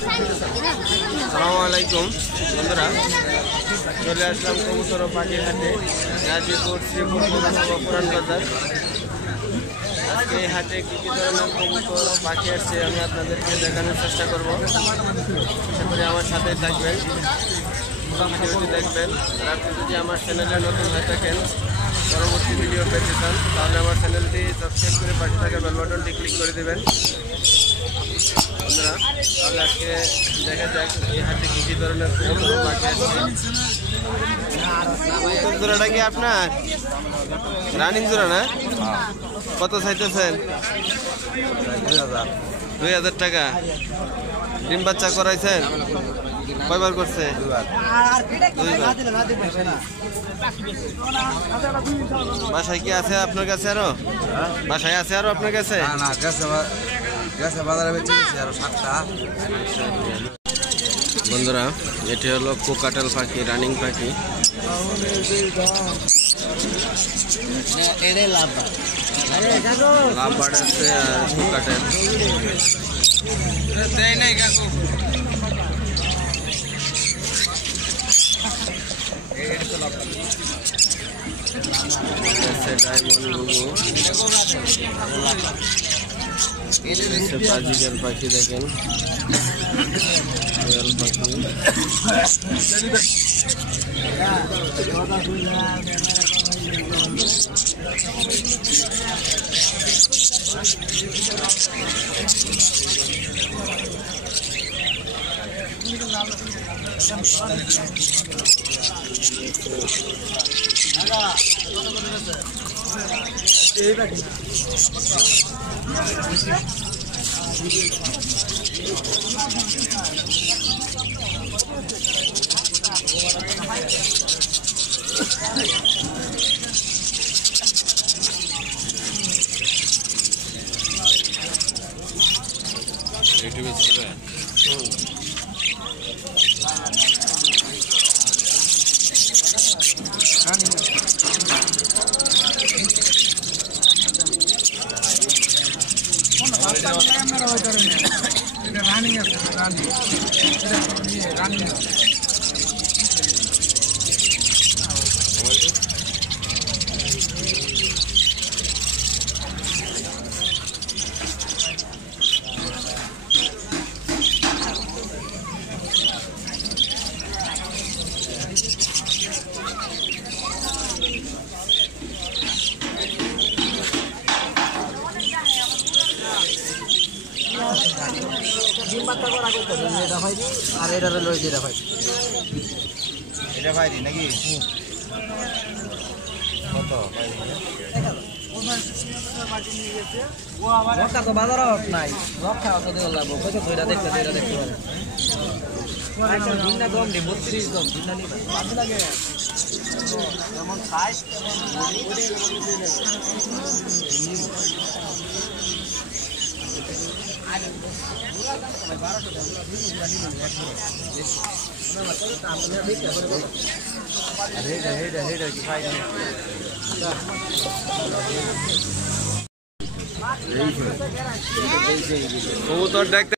আসসালামু আলাইকুম বন্ধুরা, চলে আসলাম কবুতর ও পাখির হাটে, গাজীপুর শ্রীপুর পৌরসভা পুরান বাজার। আজকে এই হাটে কী কী ধরনের কবুতর ও পাখি আসছে আমি আপনাদেরকে দেখানোর চেষ্টা করব। আশা করি আমার সাথেই থাকবেন, ভিডিওটি দেখবেন। আর আপনি যদি আমার চ্যানেলে নতুন হয়ে থাকেন, পরবর্তী ভিডিও পেতে চান, তাহলে আমার চ্যানেলটি সাবস্ক্রাইব করে পাশে থাকা বেল বাটনটি ক্লিক করে দেবেন বন্ধুরা। তাহলে আজকে দেখা যাক এই হাটে কী কী ধরনের কবুতর পাখি আসছে। জোড়াটা কি আপনার রানিং জোড়া না? কত চাইতেছেন? 2000 টাকা। ডিম বাচ্চা করাইছেন? কয়বার করছে? বাসায় কি আছে আপনার কাছে আরো? বাসায় আছে আরো আপনার কাছে? বন্ধুরা, এটি হলো কোকাটেল পাখি, রানিং পাখি। লাভবার্ড আছে আর কোকাটেল। ডায়মন্ড গুগু, বাজিকার পাখি দেখেন, কোয়েল পাখি। ইউটিউবে চলবে। রানিং আছে, রানিং আর এটা লই যেটা ভাই, এটা ভাই নাকি কত রক্ষা তো বাজার নাই, রক্ষা অত দেওয়া লাগবো। কত দুইটা দেখতে পারে ভিন্ন কম নেই, 32 কম ভিন্ন নেই লাগে যেমন সাইজ কবুতর দেখতে